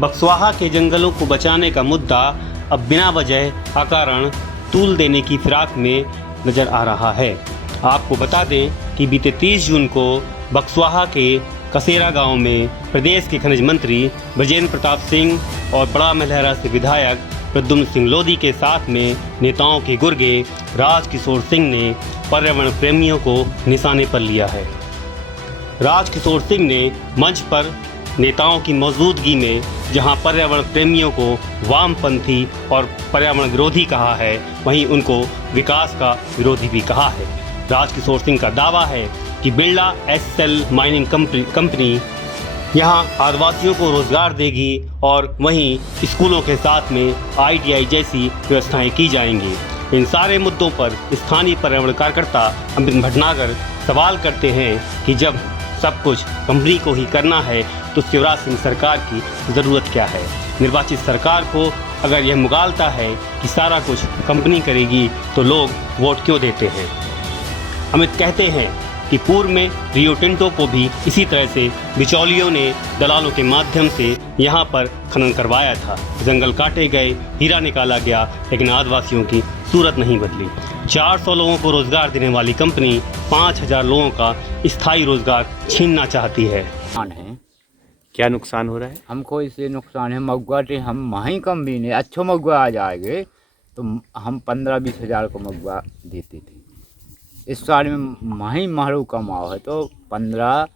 बक्सवाहा के जंगलों को बचाने का मुद्दा अब बिना वजह अकारण तूल देने की फिराक में नजर आ रहा है। आपको बता दें कि बीते 30 जून को बक्सवाहा के कसेरा गांव में प्रदेश के खनिज मंत्री ब्रजेंद्र प्रताप सिंह और बड़ा महलहरा से विधायक प्रद्युम्न सिंह लोधी के साथ में नेताओं के गुर्गे राजकिशोर सिंह ने पर्यावरण प्रेमियों को निशाने पर लिया है। राजकिशोर सिंह ने मंच पर नेताओं की मौजूदगी में जहां पर्यावरण प्रेमियों को वामपंथी और पर्यावरण विरोधी कहा है, वहीं उनको विकास का विरोधी भी कहा है। राजकिशोर सिंह का दावा है कि बिरला एसएल माइनिंग कंपनी यहां आदिवासियों को रोजगार देगी और वहीं स्कूलों के साथ में आईटीआई जैसी व्यवस्थाएं की जाएंगी। इन सारे मुद्दों पर स्थानीय पर्यावरण कार्यकर्ता अमित भटनागर सवाल करते हैं कि जब सब कुछ कंपनी को ही करना है तो शिवराज सिंह सरकार की ज़रूरत क्या है। निर्वाचित सरकार को अगर यह मुगालता है कि सारा कुछ कंपनी करेगी तो लोग वोट क्यों देते हैं। अमित कहते हैं कि पूर्व में रियो टिंटो को भी इसी तरह से बिचौलियों ने दलालों के माध्यम से यहाँ पर खनन करवाया था। जंगल काटे गए, हीरा निकाला गया, लेकिन आदिवासियों की सूरत नहीं बदली। 400 लोगों को रोजगार देने वाली कंपनी 5000 लोगों का स्थायी रोजगार छीनना चाहती है। क्या नुकसान हो रहा है? हमको इससे नुकसान है, मगुआ से हम वहीं कम भी नहीं, अच्छो मगुआ आ जाएंगे तो हम 15-20 हज़ार को मगुआ देते थे। इस साल में वहीं मारू कमाओ है तो 15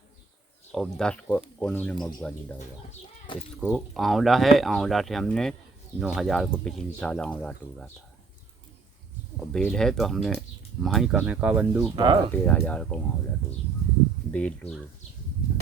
और 10 को उन्होंने मगुआ नहीं हुआ। इसको आंवला है, आंवला से हमने 9000 को पिछले साल आंवला टूरा था, और बेल है तो हमने वहीं कम का बंदूक 13,000 को आंवला बेल टूर।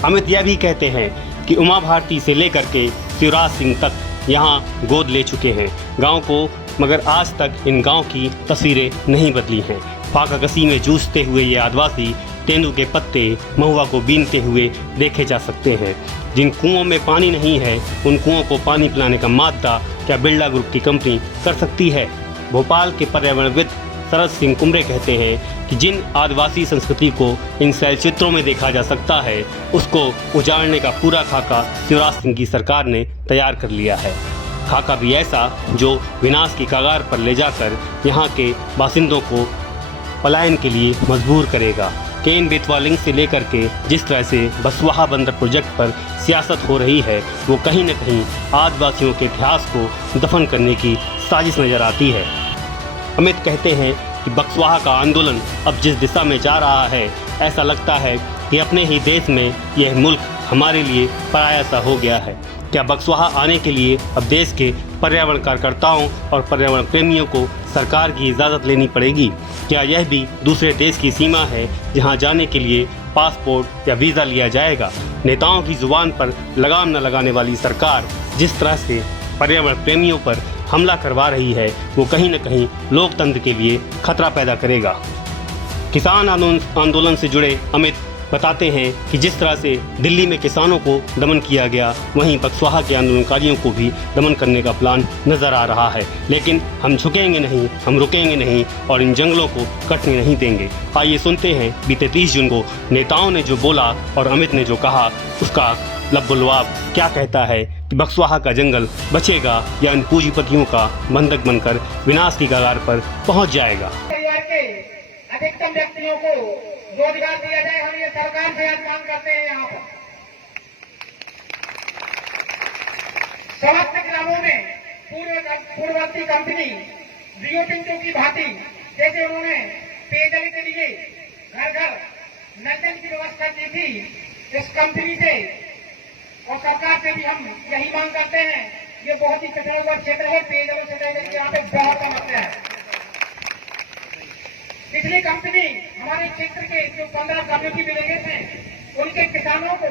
अमित यह भी कहते हैं कि उमा भारती से लेकर के शिवराज सिंह तक यहाँ गोद ले चुके हैं गांव को, मगर आज तक इन गांव की तस्वीरें नहीं बदली हैं। फाका कसी में जूझते हुए ये आदिवासी तेंदू के पत्ते महुआ को बीनते हुए देखे जा सकते हैं। जिन कुओं में पानी नहीं है उन कुओं को पानी पिलाने का मादा क्या बिरला ग्रुप की कंपनी कर सकती है। भोपाल के पर्यावरणविद शरद सिंह कुमरे कहते हैं कि जिन आदिवासी संस्कृति को इन शैलचित्रों में देखा जा सकता है उसको उजाड़ने का पूरा खाका शिवराज सिंह की सरकार ने तैयार कर लिया है। खाका भी ऐसा जो विनाश की कगार पर ले जाकर यहाँ के बासिंदों को पलायन के लिए मजबूर करेगा। केन बेतवा लिंक से लेकर के जिस तरह से बक्सवाहा बंदर प्रोजेक्ट पर सियासत हो रही है वो कहीं न कहीं आदिवासियों के इतिहास को दफन करने की साजिश नजर आती है। अमित कहते हैं कि बक्सवाहा का आंदोलन अब जिस दिशा में जा रहा है, ऐसा लगता है कि अपने ही देश में यह मुल्क हमारे लिए पराया सा हो गया है। क्या बक्सवाहा आने के लिए अब देश के पर्यावरण कार्यकर्ताओं और पर्यावरण प्रेमियों को सरकार की इजाज़त लेनी पड़ेगी? क्या यह भी दूसरे देश की सीमा है जहां जाने के लिए पासपोर्ट या वीज़ा लिया जाएगा? नेताओं की जुबान पर लगाम न लगाने वाली सरकार जिस तरह से पर्यावरण प्रेमियों पर हमला करवा रही है वो कहीं न कहीं लोकतंत्र के लिए खतरा पैदा करेगा। किसान आंदोलन से जुड़े अमित बताते हैं कि जिस तरह से दिल्ली में किसानों को दमन किया गया, वहीं बक्सवाहा के आंदोलनकारियों को भी दमन करने का प्लान नजर आ रहा है। लेकिन हम झुकेंगे नहीं, हम रुकेंगे नहीं और इन जंगलों को कटने नहीं देंगे। आइए सुनते हैं बीते 30 जून को नेताओं ने जो बोला और अमित ने जो कहा उसका लब्बुलवाब क्या कहता है कि बक्सवाहा का जंगल बचेगा या इन पूंजीपतियों का बंधक बनकर विनाश की कगार पर पहुंच जाएगा। अधिकतम व्यक्तियों को रोजगार दिया जाए, हम ये सरकार से आज मांग करते हैं। यहाँ पर समस्त ग्रामों में पूर्ववर्ती कंपनी रियो टिंटो की भांति जैसे उन्होंने पेयजल के लिए घर घर नल जल की व्यवस्था की थी, इस कंपनी से और सरकार से भी हम यही मांग करते हैं। ये बहुत ही पिछड़ा हुआ क्षेत्र है, पेयजलों से लेकर यहाँ पे बहुत समस्या है। पिछली कंपनी हमारे क्षेत्र के जो 15 कम्युनिटी विलेजेस हैं उनके किसानों को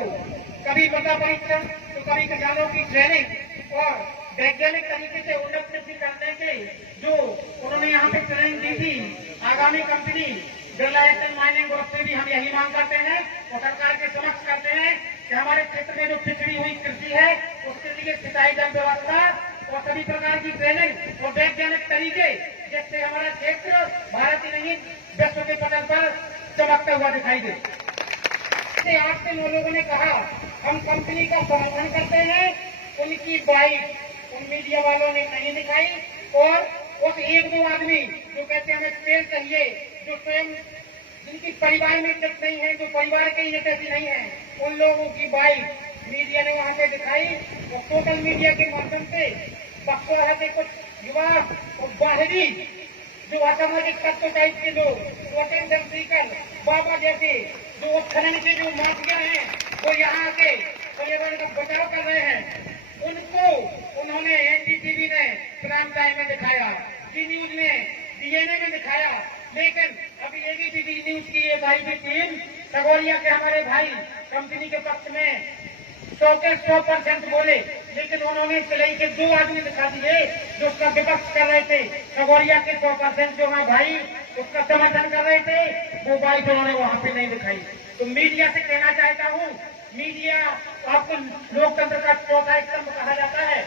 कभी मृदा परीक्षण तो कभी किसानों की ट्रेनिंग और वैज्ञानिक तरीके से उन्नत कृषि करने के जो उन्होंने यहाँ पे ट्रेनिंग दी थी, आगामी company Birla SL mining group से भी हम यही मांग करते हैं और सरकार के समक्ष करते हैं कि हमारे क्षेत्र में जो पिछड़ी हुई कृषि है उसके लिए सिंचाई जल व्यवस्था और सभी प्रकार की ट्रेनिंग और वैज्ञानिक तरीके, जिससे हमारा क्षेत्र भारत ही नहीं विश्व के पटल पर चमकता हुआ दिखाई दे। 8 से 9 लोगों ने कहा हम कंपनी का समर्थन करते हैं उनकी बाइट उन मीडिया वालों ने नहीं दिखाई, और उस एक दो आदमी जो कहते हैं हमें तेल चाहिए, जो स्वयं जिनकी परिवार में इज्जत नहीं है, जो परिवार की इज्जत ऐसी नहीं है, उन लोगों की बाइट मीडिया ने वहां पे दिखाई। और सोशल मीडिया के माध्यम से बक्सर के कुछ युवा और बाहरी जो असामाजिक तत्व टाइप के लोग, जो अटेंशन सीकर बाबा जैसे जो उत्खनन के जो माफिया हैं, वो यहाँ आके पर्यावरण का बचाव कर रहे हैं, उनको उन्होंने एनडीटीवी ने प्राइम टाइम में दिखाया, जी न्यूज ने डीएनए में दिखाया। लेकिन अभी एबीपी न्यूज की एक आई थी टीम, सगोरिया के हमारे भाई कंपनी के पक्ष में 100% बोले, लेकिन उन्होंने सिलाई के 2 आदमी दिखा दिए जो उसका विपक्ष कर रहे थे। सगोरिया के 100% जो हमारे भाई उसका समर्थन कर रहे थे, वो बाइट उन्होंने वहां पे नहीं दिखाई। तो मीडिया से कहना चाहता हूँ, मीडिया आपको लोकतंत्र का चौथा स्तंभ कहा जाता है,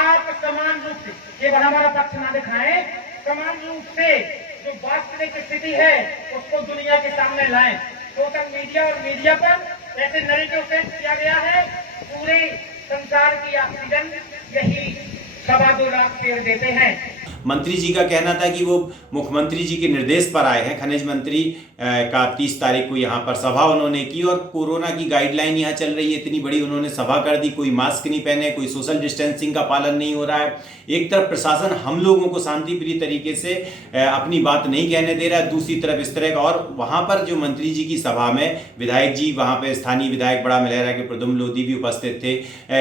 आप समान रूप से केवल हमारा पक्ष ना दिखाएं, समान रूप से जो वास्तविक स्थिति है उसको दुनिया के सामने लाएं। सोशल मीडिया और मीडिया पर ऐसे नैरेटिव सेट किया गया है, पूरे संसार की ऑक्सीजन यही 2.25 लाख पेड़ देते हैं। मंत्री जी का कहना था कि वो मुख्यमंत्री जी के निर्देश पर आए हैं। खनिज मंत्री का 30 तारीख को यहाँ पर सभा उन्होंने की और कोरोना की गाइडलाइन यहाँ चल रही है, इतनी बड़ी उन्होंने सभा कर दी, कोई मास्क नहीं पहने, कोई सोशल डिस्टेंसिंग का पालन नहीं हो रहा है। एक तरफ प्रशासन हम लोगों को शांतिप्रिय तरीके से अपनी बात नहीं कहने दे रहा है, दूसरी तरफ इस तरह का। और वहाँ पर जो मंत्री जी की सभा में विधायक जी, वहाँ पर स्थानीय विधायक बड़ा मलहरा के प्रद्युम्न लोधी भी उपस्थित थे,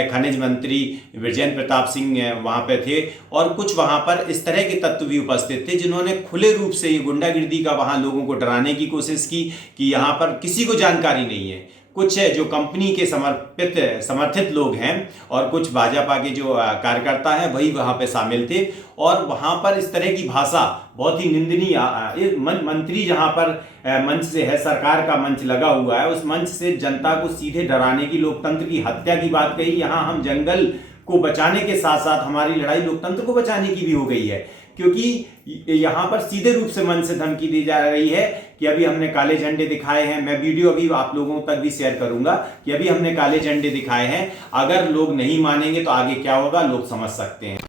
खनिज मंत्री विजेंद्र प्रताप सिंह वहाँ पे थे, और कुछ वहाँ पर इस तरह के तत्व भी उपस्थित थे जिन्होंने खुले रूप से ये गुंडागिर्दी का वहाँ लोगों को डराने की कोशिश की कि यहाँ पर किसी को जानकारी नहीं है। कुछ जो कंपनी के समर्थित लोग हैं और कुछ भाजपा के जो कार्यकर्ता हैं वही वहाँ पे शामिल थे, और वहाँ पर इस तरह की भाषा बहुत ही निंदनीय। मंत्री जहाँ पर मंच से है, सरकार का मंच लगा हुआ है, उस मंच से जनता को सीधे डराने की, लोकतंत्र की हत्या की बात कही। यहाँ हम जंगल को बचाने के साथ साथ हमारी लड़ाई लोकतंत्र को बचाने की भी हो गई है, क्योंकि यहाँ पर सीधे रूप से मन से धमकी दी जा रही है कि अभी हमने काले झंडे दिखाए हैं। मैं वीडियो अभी आप लोगों तक भी शेयर करूंगा कि अभी हमने काले झंडे दिखाए हैं, अगर लोग नहीं मानेंगे तो आगे क्या होगा लोग समझ सकते हैं।